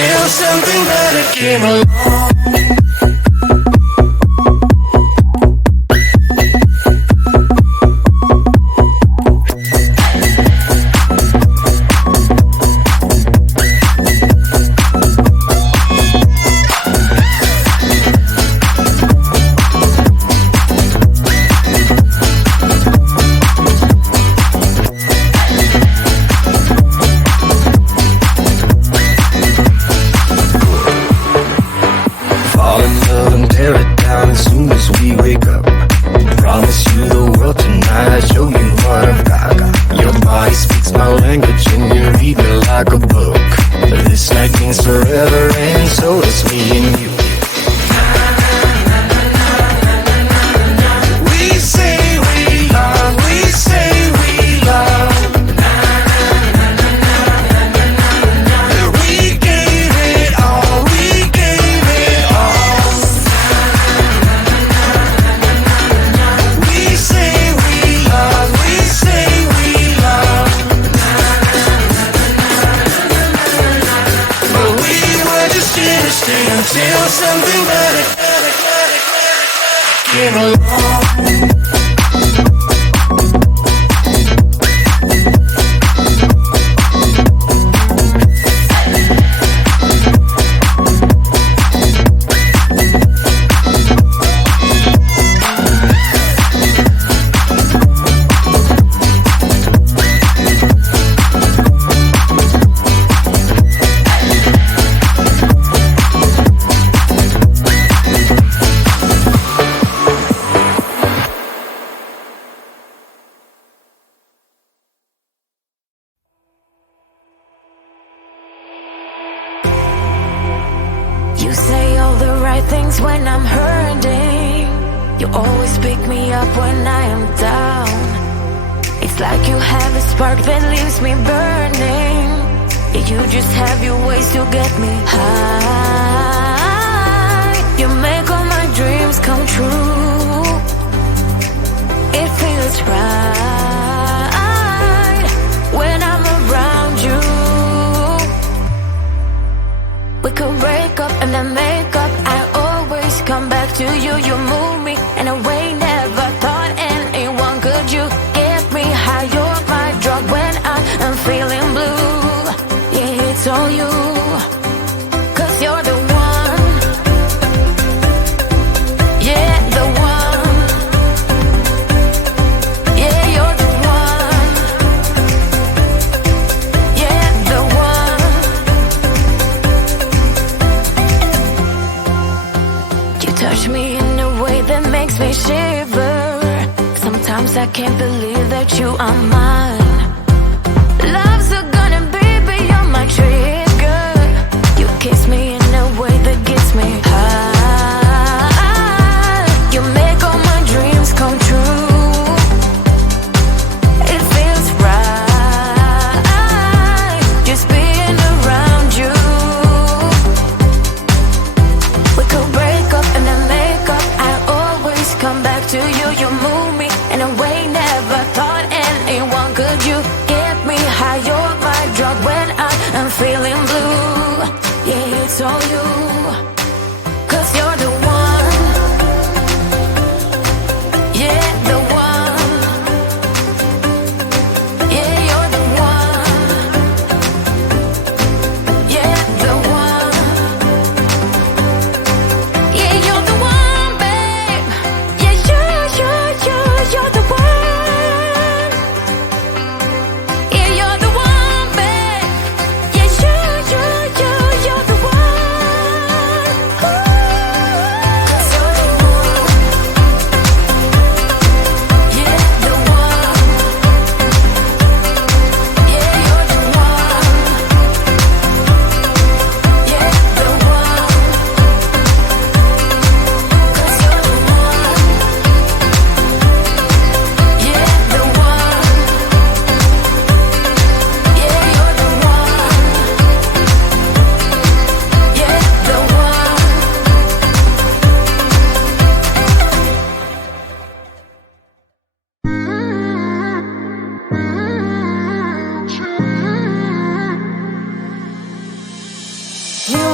until something better came along. Until something better came along. You say all the right things when I'm hurting. You always pick me up when I am down. It's like you have a spark that leaves me burning. You just have your ways to get me high. You make all my dreams come true. It feels right when I'm around you. We could break up and then make up. I always come back to you. You move me in a way never thought anyone could. You get me high. You're my drug when I am feeling blue. Yeah, it's all you, 'cause you're the one. Yeah, the one. Yeah, you're the one. Yeah, the one. You touch me in a way that makes me shiver. Sometimes I can't believe that you are mine. Love's gonna be beyond my trigger. You kiss me in a way that gets me high. You make all my dreams come true. It feels right just being around you. We could break up and then make up. I always come back to you. You move me in a way never thought anyone could. You get me high. You're my drug when I am feeling blue. Yeah, it's all you, 'cause you're the one. Yeah, the one. Yeah, you're the one. Yeah, the one. Yeah, you're the one, babe. Yeah, you're the one. Yeah, you're the one, babe. Yeah, you're the one.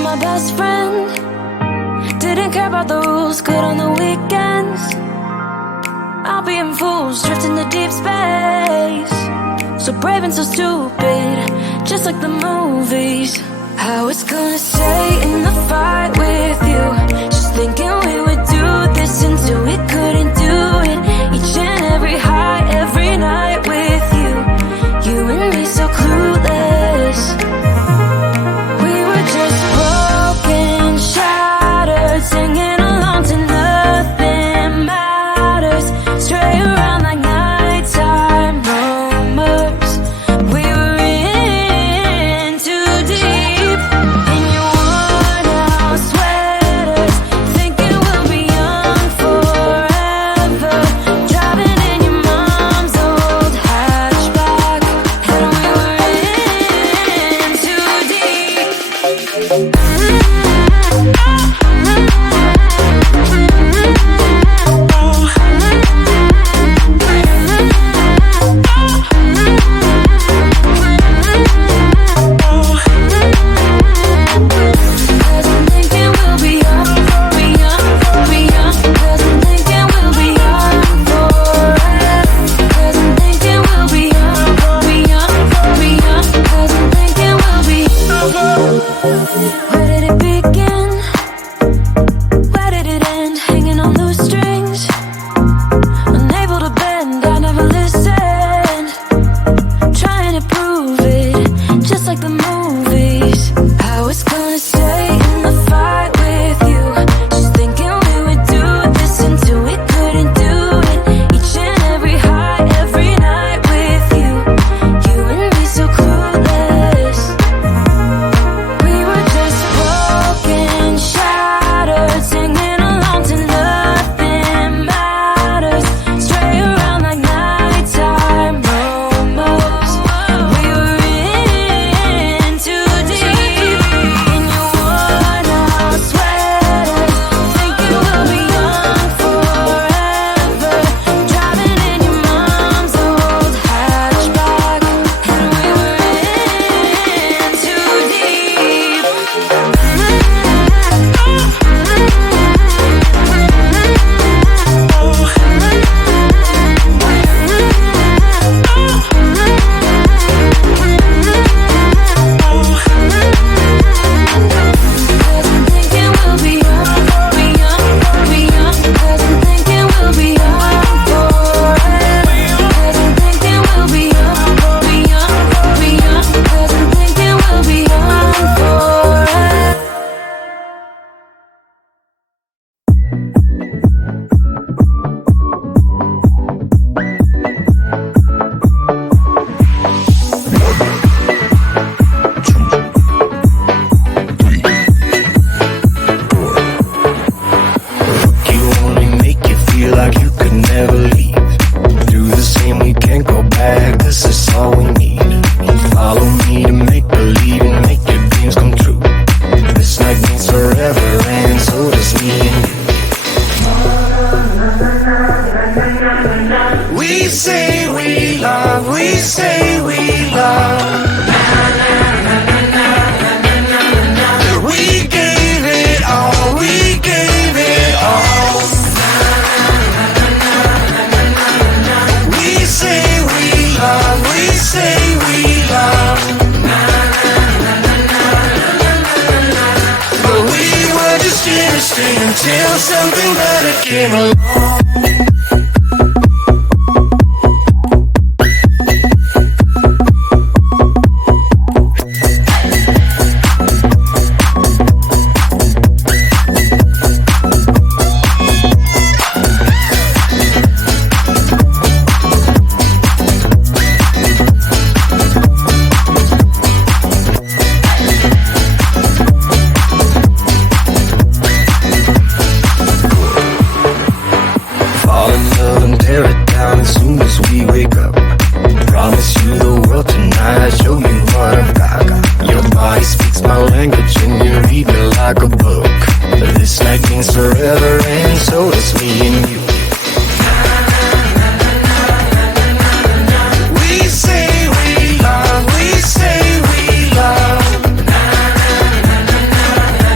my best friend. Didn't care about the rules, good on the weekends. I'll be in fools, drifting to deep space. So brave and so stupid, just like the movies. I was gonna stay in the fight with you, just thinking we would do this until we couldn't do it. Each and every high, every night with you. You and me so clueless. We were just broken, shattered, singing along to nothing matters. Stray around like nighttime rumors. We were in too deep. In your worn out sweaters, thinking we'll be young forever. Driving in your mom's old hatchback, and we were in too deep. Cause I'm thinking we'll be young, be young, be young. Cause I'm thinking we'll be young forever. Cause I'm thinking we'll be young, be young, be young. Cause I'm thinking we'll be. Where did it begin? Where did it end? Hanging on loose strings, unable to bend. I never listened, trying to prove it, just like the movies. I was gonna stay in the fight with you, just thinking we would do this until we couldn't do it. Each and every high, every night with you. You and me so clueless. We were just broken, shattered, singing along to nothing matters. Stray around like nighttime rumors. We were in too deep. In your worn out sweaters, thinking we'll be young forever. Driving in your mom's old hatchback, and we were in too deep. Cause I'm thinking we'll be young, be young, be young. Cause I'm thinking we'll be young forever. Cause I'm thinking we'll be young, be young, be young. Cause I'm thinking we'll be young forever. You only make you feel like you could never leave. Do the same, we can't go back, this is all we need. Follow me to make believe and make your dreams come true. This night means forever and so does me and you. We say we love, we say we love. We gave it all, we gave it all. We say we love, we say we love. But we were just innocent until something better came along. Fall in love and tear it down as soon as we wake up. Promise you the world tonight, show you what I've got. Your body speaks my language and you read me like a book. This night means forever and so does me and you. We say we love, we say we love.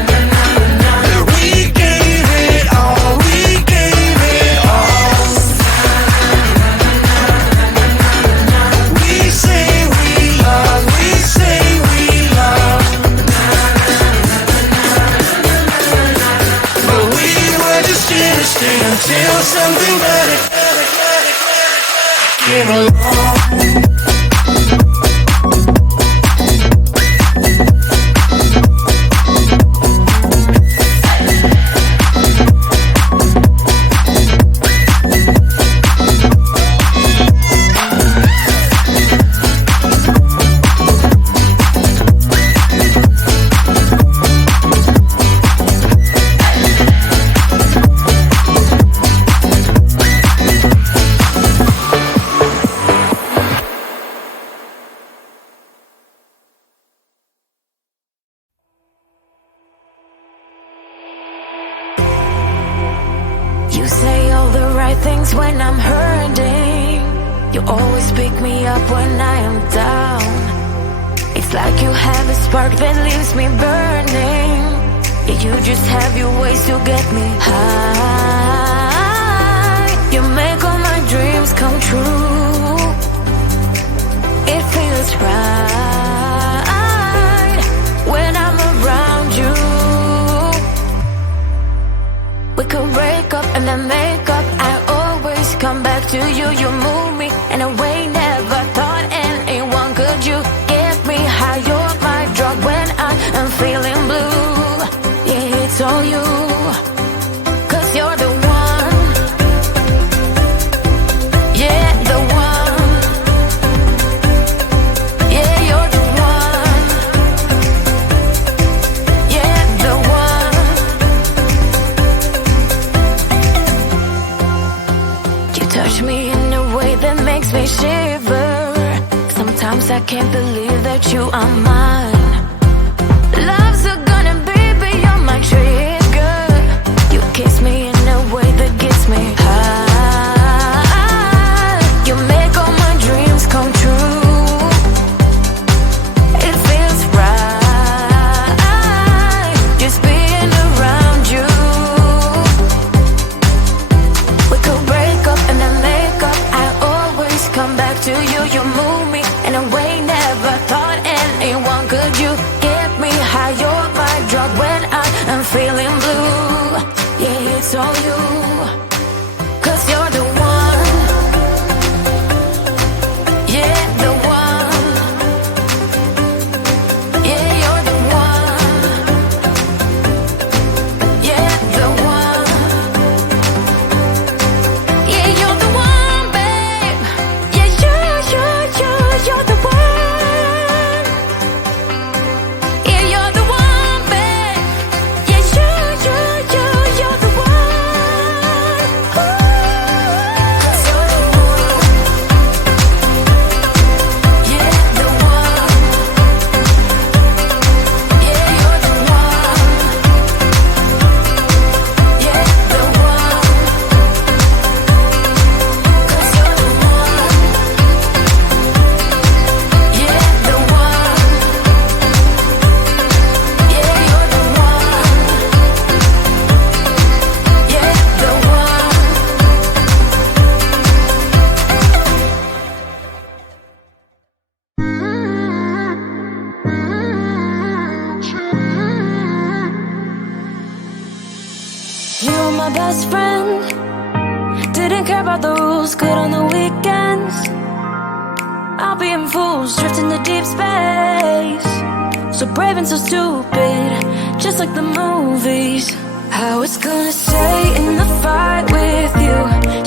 here to stay until something better came along. You say all the right things when I'm hurting. You always pick me up when I am down. It's like you have a spark that leaves me burning. Yeah, you just have your ways to get me high. You make all my dreams come true. It feels right when I'm around you. We could break up and then make up. I always come back to you. You move me in a way never thought anyone could. You get me high. You're my drug when I am feeling blue. Yeah, it's all you. 'Cause you're the one. Yeah, the one. Yeah, you're the one. Yeah, the one. You touch me in a way that makes me shiver. Sometimes I can't believe that you are mine. Love's gonna be beyond my trigger. You kiss me in a way that gets me high. You make all my dreams come true. It feels right just being around you. We could break up and then make up. I always come back to you. You move me in a way never thought anyone could. You get me high. You're my drug when I am feeling blue. Yeah, it's all you. 'Cause you're the one. Yeah, the one. Yeah, you're the one. Yeah, the one. Yeah, you're the one, babe. Yeah, you're the one. Yeah, you're the one, babe. Yeah, you're the one. Ooh. 'Cause you're the one. Yeah, the one. Yeah, you're the one. Yeah, the one. 'Cause you're the one. Yeah, the one. Yeah, you're the one. Yeah, the one. You were my best friend. Didn't care about the rules, good on the weekends. I'll be in fools, drifting to deep space. So brave and so stupid, just like the movies. How it's gonna stay in the fight with you.